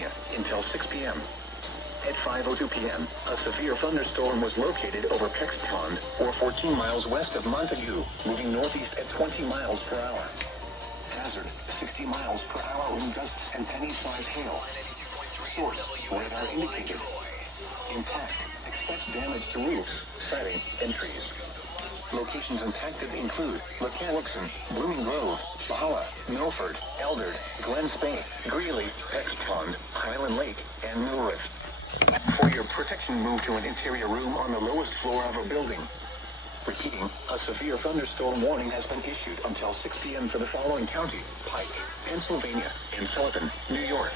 Pennsylvania, until 6 p.m. At 5:02 p.m., a severe thunderstorm was located over Peck's Pond, or 14 miles west of Montague, moving northeast at 20 miles per hour. Hazard, 60 miles per hour wind gusts and penny-sized hail. Source, radar indicated. Impact, expect damage to roofs, siding, and trees. Locations impacted include McCallickson, Blooming Grove, Bahia, Milford, Eldred, Glen Spey, Greeley, Peck's Pond, Highland Lake, and Mill Rift. For your protection, move to an interior room on the lowest floor of a building. Repeating, a severe thunderstorm warning has been issued until 6 p.m. for the following counties: Pike, Pennsylvania, and Sullivan, New York.